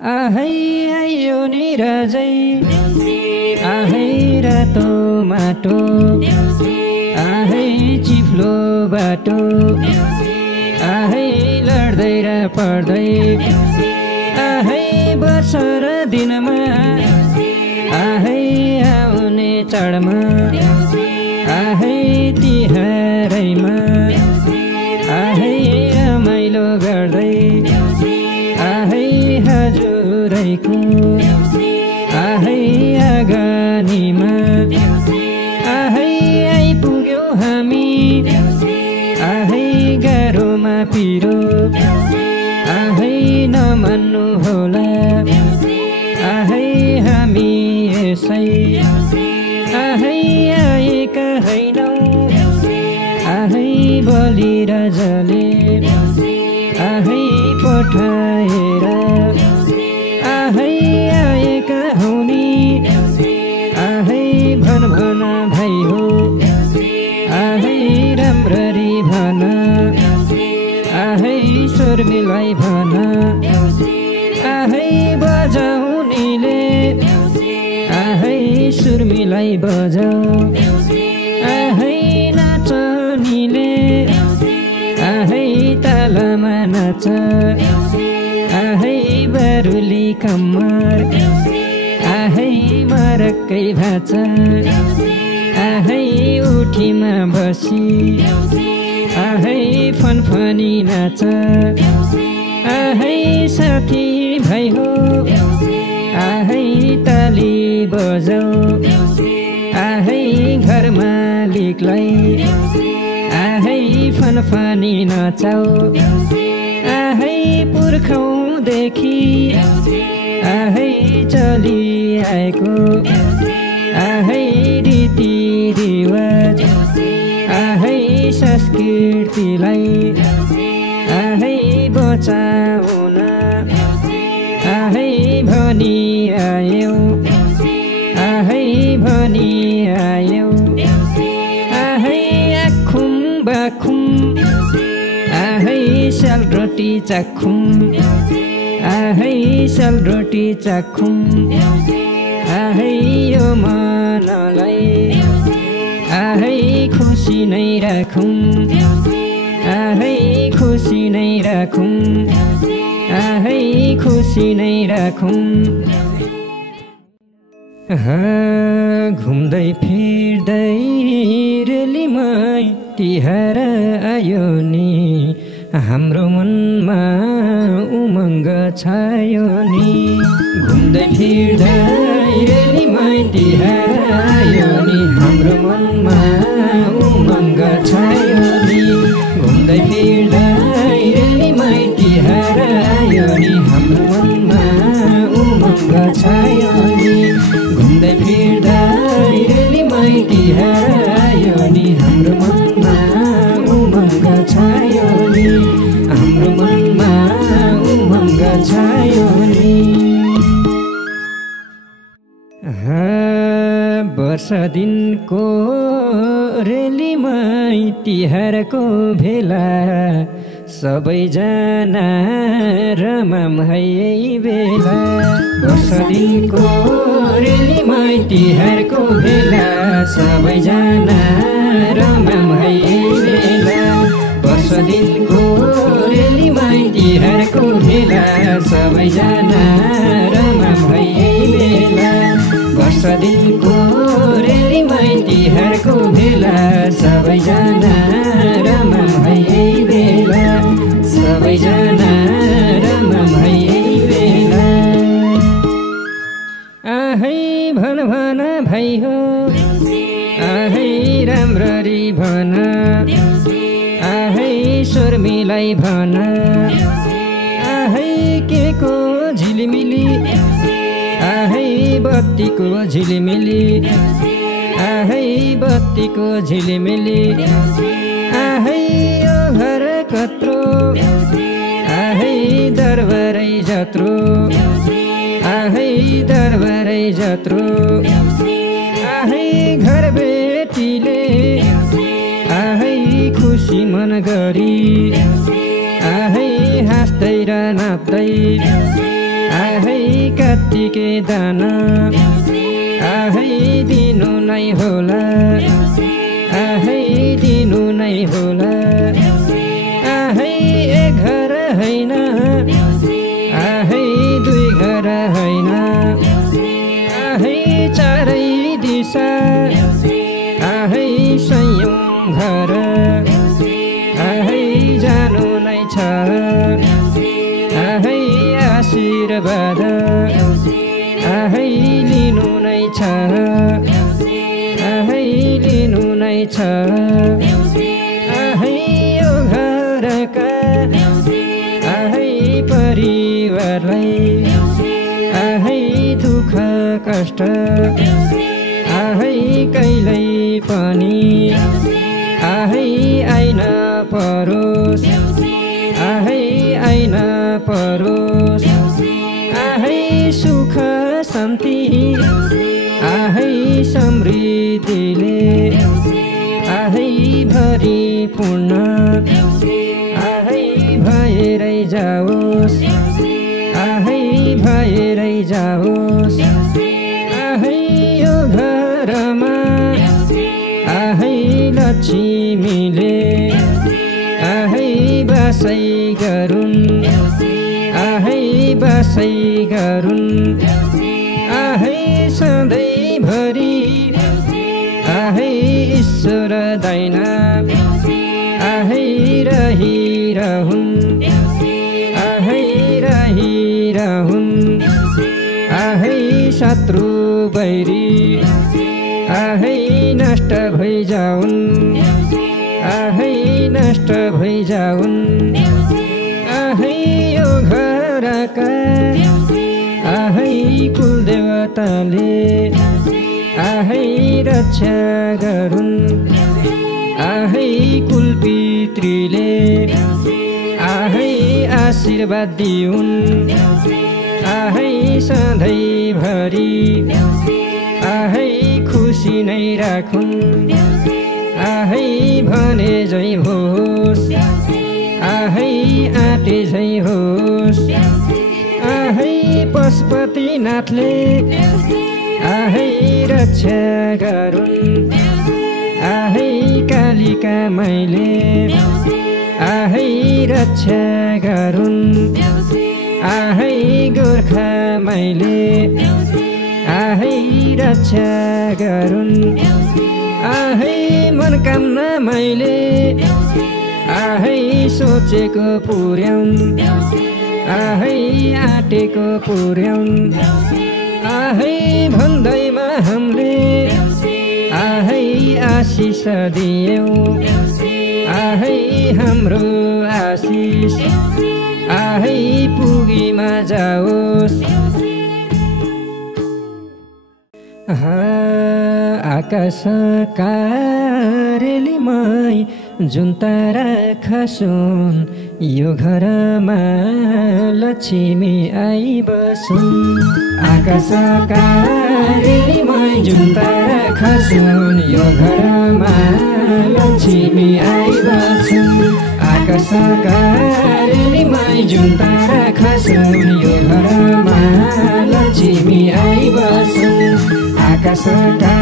आहै आयो नि राजै आहै रातो माटो आहै चिफ्लो बाटो आहै लड्दै र पढ्दै आहै वर्ष र दिनमा आहै आउने चाडमा आहै तिहारैमा आहै रमाइलो गर्दै आहै हजुरैको आहै आँगनीमा आहै आइपुग्यौ हामी आहै गाह्रोमा पिरो आहै नमान्नु होला आहै हामी यसै आहै आएका हैनौ आहै बलि राजाले आहै पठाएर आहै आएका हुनी आहै भन भन भाइ हो आहै राम्ररी भन आहै स्वर मिलाई भन आहै बजाउनीले आहै सुर मिलाई बजाऊ आहै नाचनीले आहै तालमा नाच आहै बारुली कम्मर आहै मरक्कै भाँच आहै उठीमा बसी आहै फनफनी नाच आहै साथी भाइ हो आहै ताली बजाऊ आहै घर मालिकलाई आहै फनफनी नचाऊ आहै पुर्खौँदेखि आहै चलिआएको आहै रीतिरिवाज आहै संस्कृतिलाई आहै बचाउन आहै भनी आयौ आहै भनी आयौ आहै आखुम बाखुम आहै सेलरोटी चाखुम आहै सेलरोटी चाखुम आहै यो मनलाई आहै खुसी नै राखौँ आहै खुसी नै राखौँ आहै खुसी नै राखौँ घुम्दै फिर्दै रेलीमै तिहार आयो नि हाम्रो मनमा उमङ्ग छायो नि घुम्दै फिर्दै रेलीमै तिहार आयो नि हाम्रो मनमा उमङ्ग छायो नि घुम्दै फिर्दै रेलीमै तिहार आयो नि हाम्रो मनमा उमङ्ग छायो नि घुम्दै फिर्दै रेलीमै तिहार आयो नि हाम्रो मनमा उमङ्ग छायो नि हाम्रो मनमा उमङ्ग छायो नि वर्ष दिनको रेलीमै तिहारको भेला सबैजना रमाम है बेला वर्ष दिनको रेलीमै तिहारको भेला सबैजना रमाम है बेला वर्ष दिनको रेलीमै तिहारको भेला सबैजना रमाम है बेला वर्ष दिनको रेलीमै तिहारको भेला सबैजना रमाम है बेला सबैजना रमाम है बेला आहै भन भन भाइ हो आहै राम्ररी भन आहै स्वर मिलाई भन आहै के को झिलिमिली आहै बत्तीको झिलिमिली आहै बत्तीको झिलिमिली आहै यो घर कत्रो आहै दरबारै जत्रो आहै दरबारै जत्रो आहै घर बेटीले आहै खुसी मन गरी आहै हाँस्दै र नाच्दै आहै यत्तिकै दान आहै दिनु नै होला आहै दिनु नै होला आहै एक घर होइन आहै दुई घर होइन आहै चारै दिशा आहै सयौं घर आहै जानु नै छ आहै आशीर्वाद आहै लिनु नै छ आहै लिनु नै छ आहै यो घरका आहै परिवारलाई आहै दुःख कष्ट आहै कहिल्यै पनि आहै आइन परोस् आहै आइन परोस् आहै सुख शान्ति आहै समृद्धिले आहै भरिपूर्ण आहै भएरै जाओस् आहै भएरै जाओस् आहै यो घरमा आहै लक्ष्मीले आहै बासै गरुन् आहै बासै गरुन् आहै सधैँभरि आहै ईश्वर दैना आहै रहिरहुन् आहै रहिरहुन् आहै शत्रु बैरी आहै नष्ट भइजाउन् आहै नष्ट भइजाउन् आहै यो घरका आहै कुलदेवताले आहै रक्षा गरुन् आहै कुलपितृले आहै आशीर्वाद दिउन् आहै सधैँभरि आहै खुसी नै राखुन् आहै भने झै होस् आहै आँटे झै होस् आहै पशुपतिनाथले आहै रक्षा गरुन् आहै कालिका माईले आहै रक्षा गरुन् आहै गोर्खा माईले आहै रक्षा गरुन् आहै मनकामना माईले आहै सोचेको पुर्याउन् आहै आँटेको पुर्याउन् आहै भन्दैमा हामीले आहै आशिष दियौ आहै हाम्रो आशिष आहै पुगीमा जाओस् आकाशका रेलीमै जुन तारा खसुन् यो घरमा लक्ष्मी आई बसुन् आकाशका रेलीमै जुन तारा खसुन् यो घरमा लक्ष्मी आई बसुन् आकाशका रेलीमै जुन तारा खसुन् यो घरमा लक्ष्मी आई बसुन् आकाशका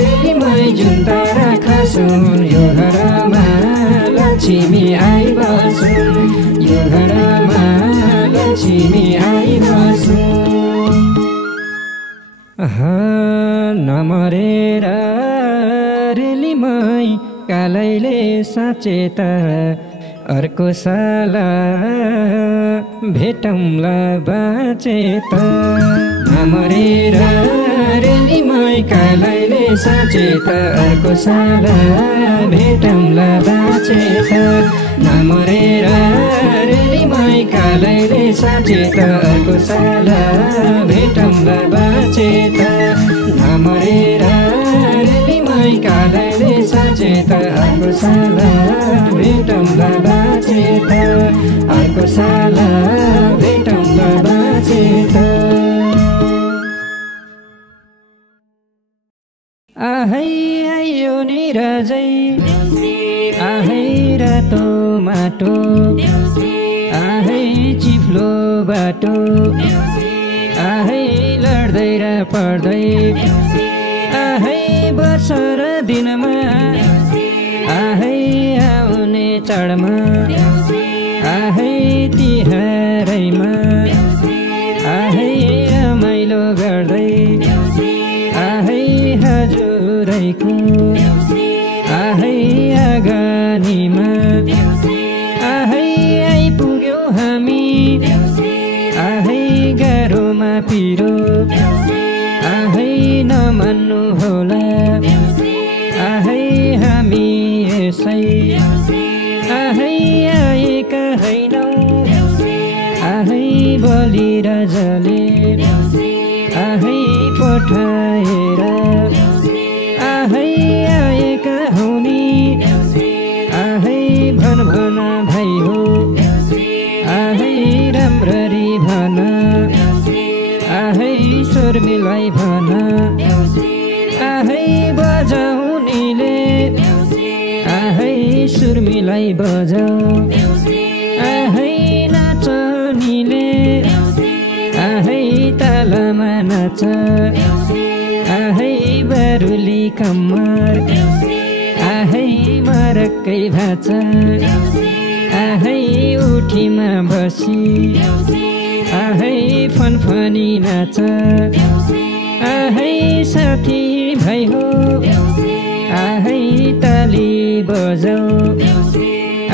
रेलीमै जुन तारा खसुन् यो घरमा लक्ष्मी आई बसुन् यो घरमा लक्ष्मी आई बसुन् नमरेर रेलीमै कालैले साँचेत अर्को साल भेटौँला बाँचेत नमरेर रेलीमै कालैले साँचेत अर्को साल भेटौँला बाँचेत नमरेर रेलीमै कालैले साँचेत अर्को साल भेटौँला बाँचेत नमरेर रेलीमै कालैले साँचेत अर्को साल भेटौँला बाँचेत अर्को साल भेटौँला बाँचेत आहै आयो निराजै आहै रातो माटो आहै चिफ्लो बाटो आहै लड्दै र पढ्दै आहै वर्ष र दिनमा आहै आउने चाडमा आहै तिहारैमा आहै रमाइलो गर्दै आहै हजुरैको आहै आँगनीमा आहै आइपुग्यौ हामी आहै गाह्रोमा पिरो आहै नमान्नु होला आहै हामी यसै आहै आएका हैनौ आहै बलि राजाले आहै पठाएर आहै आएका हुनी आहै भन भन भाइ हो आहै राम्ररी भन आहै स्वर मिलाई भन आहै बजाउनेले आहै सुर मिलाई बजाऊ आहै नाचनीले आहै तालमा नाच आहै बारुली कम्मर आहै मरक्कै भाँच आहै उठीमा बसी आहै फनफनी नाच आहै साथी भाइ हो आहै ताली बजाऊ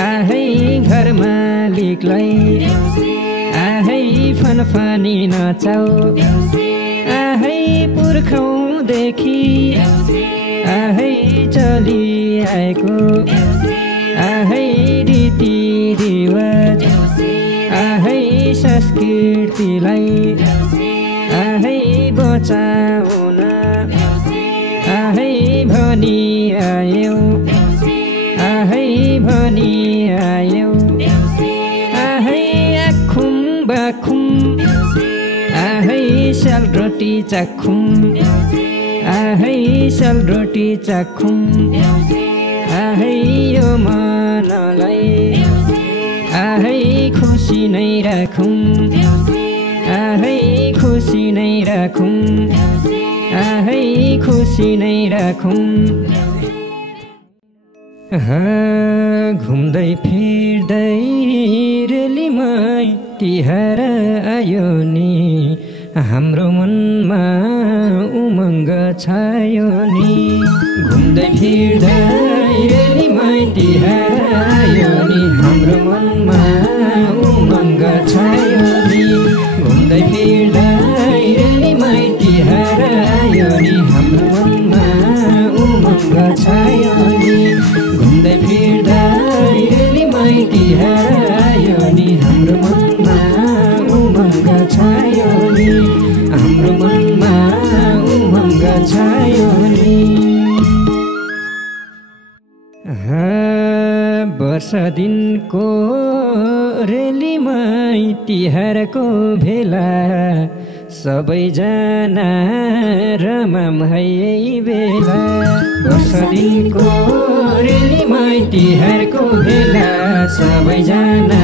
आहै घर मालिकलाई आहै फनफनी नचाऊ आहै पुर्खौँदेखि आहै चलिआएको आहै रीतिरिवाज आहै संस्कृतिलाई आहै बचाउन आहै भनी आयौ आहै भनी आयौ आहै आखुम बाखुम आहै सेलरोटी चाखुम आहै सेलरोटी चाखुम आहै यो मनलाई आहै खुसी नै राखौँ आहै खुसी नै राखौँ आहै खुसी नै राखौँ घुम्दै फिर्दै रेलीमै तिहार आयो नि हाम्रो मनमा उमङ्ग छायो नि घुम्दै फिर्दै रेलीमै तिहार आयो नि हाम्रो मनमा उमङ्ग छायो नि घुम्दै फिर्दै रेलीमै तिहार आयो नि हाम्रो मनमा उमङ्ग छायो नि घुम्दै फिर्दै रेलीमै तिहार आयो नि हाम्रो मनमा उमङ्ग छायो नि हाम्रो मनमा उमङ्ग छायो नि वर्ष दिनको रेलीमै तिहारको भेला सबैजना रमाम है बेला वर्ष दिनको रेलीमै तिहारको भेला सबैजना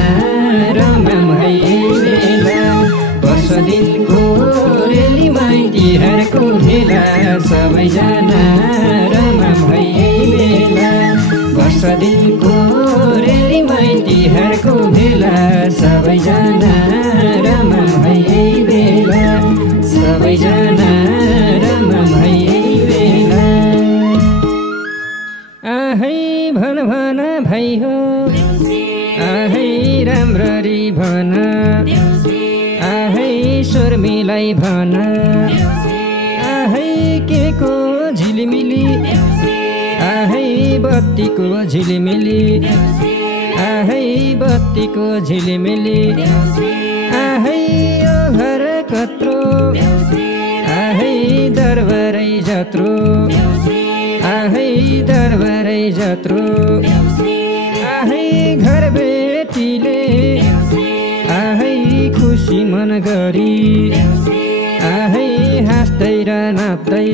रमाम है बेला वर्ष दिनको रेलीमै तिहारको भेला सबैजना रमाम है बेला वर्ष दिनको रेलीमै तिहारको भेला सबैजना रमाम है बेला सबैजना रमाम है बेला आहै भन भन भाइ हो आहै राम्ररी भन आहै स्वर मिलाई भन आहै के को झिलिमिली आहै बत्तीको झिलिमिली आहै बत्तीको झिलिमिली आहै यो घर कत्रो आहै दरबारै जत्रो आहै दरबारै जत्रो आहै घर बेटीले आहै खुसी मन गरी आहै हाँस्दै र नाच्दै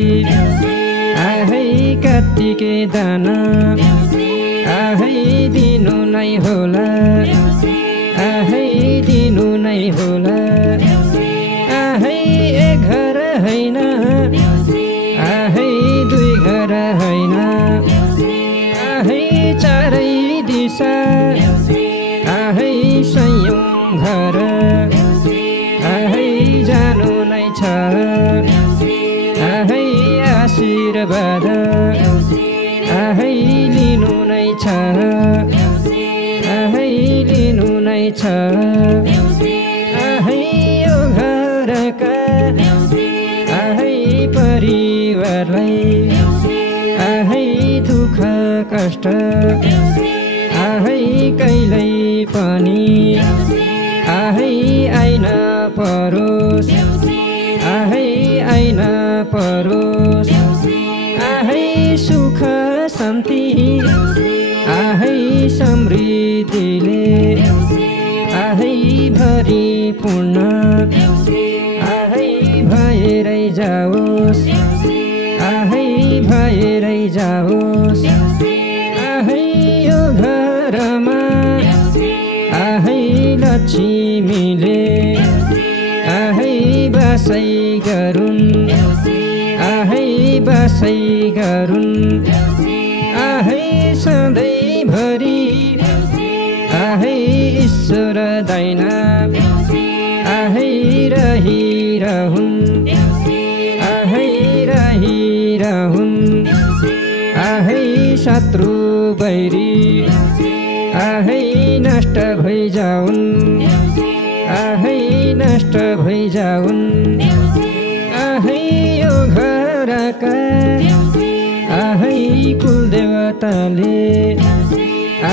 आहै कात्तिके दाना आहै दिनु नै होला आहै दिनु नै होला आहै एक घर होइन आहै दुई घर होइन आहै चारै दिशा आहै सयौं घर आहै जानु नै छ आहै आशीर्वाद आहै लिनु नै छ आहै लिनु नै छ आहै यो घरका आहै परिवारलाई आहै दुःख कष्ट आहै कहिल्यै पनि आहै आइन परोस् आहै आइन परोस् आहै सुख शान्ति आहै समृद्धिले आहै भरिपूर्ण आहै भएरै जाओस् आहै भएरै जाओस् आहै यो घरमा आहै लक्ष्मीले आहै बासै गरून् आहै बासै गरून् आहै सधैँभरि आहै ईश्वर दैना आहै रहिरहुन् आहै रहिरहुन् आहै शत्रु बैरी आहै नष्ट भइजाउन् आहै नष्ट भइजाउन् आहै यो घरका आहै कुलदेवताले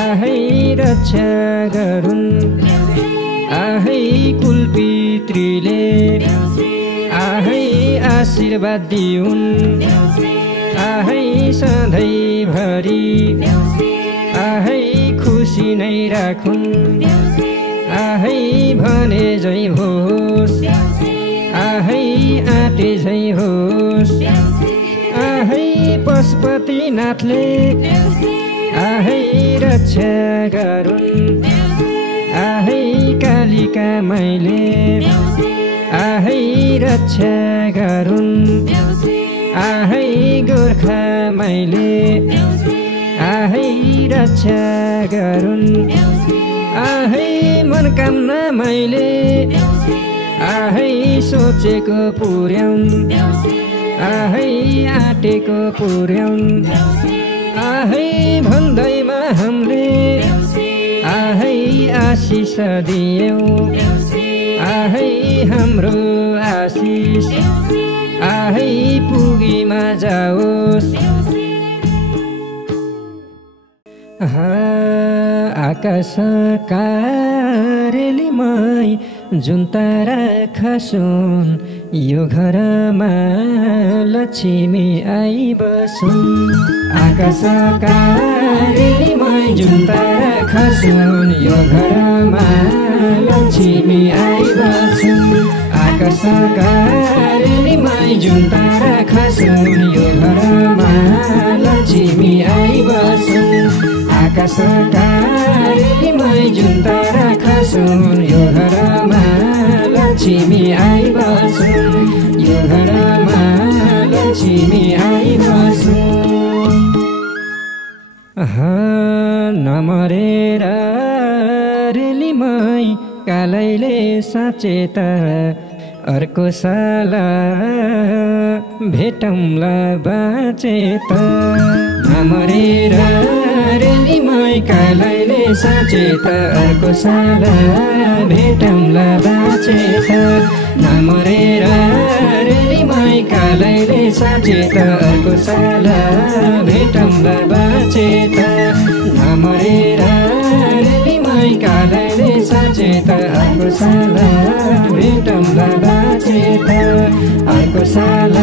आहै रक्षा गरून् आहै कुलपितृले आहै आशीर्वाद दिउन् आहै सधैँभरि आहै खुसी नै राखुन् आहै भने झै होस् आहै आँटे झै होस् आहै पशुपतिनाथले आहै रक्षा गरून् आहै कालिका माईले आहै रक्षा गरून् आहै गोर्खा माईले आहै रक्षा गरून् आहै मनकामना माईले आहै सोचेको पुर्याउन् आहै आँटेको पुर्याउन् आहै भन्दैमा हामीले आहै आशिष दियौ आहै हाम्रो आशिष आहै पुगीमा जाओस् आकाशका रेलीमै जुन तारा खसुन् यो घरमा लक्ष्मी आइबसुन् आकाशका रेलीमै जुन तारा खसुन् यो घरमा लक्ष्मी आइबसुन् आकाशका रेलीमै जुन तारा खसुन् यो घरमा लक्ष्मी आइबसुन् आकाशका रेलीमै जुन तारा खसुन् यो घरमा लक्ष्मी आइबसुन् यो घरमा लक्ष्मी आइबसुन् नमरेर रेलीमै कालैले साँचेत अर्को साल भेटौँला बाँचेत नमरेर रेलीमै कालैले साँचेत अर्को साल भेटौँला बाँचेत नमरेर रेलीमै कालैले साँचेत अर्को साल भेटौँला बाँचेत नमरेर रेलीमै कालैले साँचेत अर्को साल भेटौँला बाँचेत अर्को साल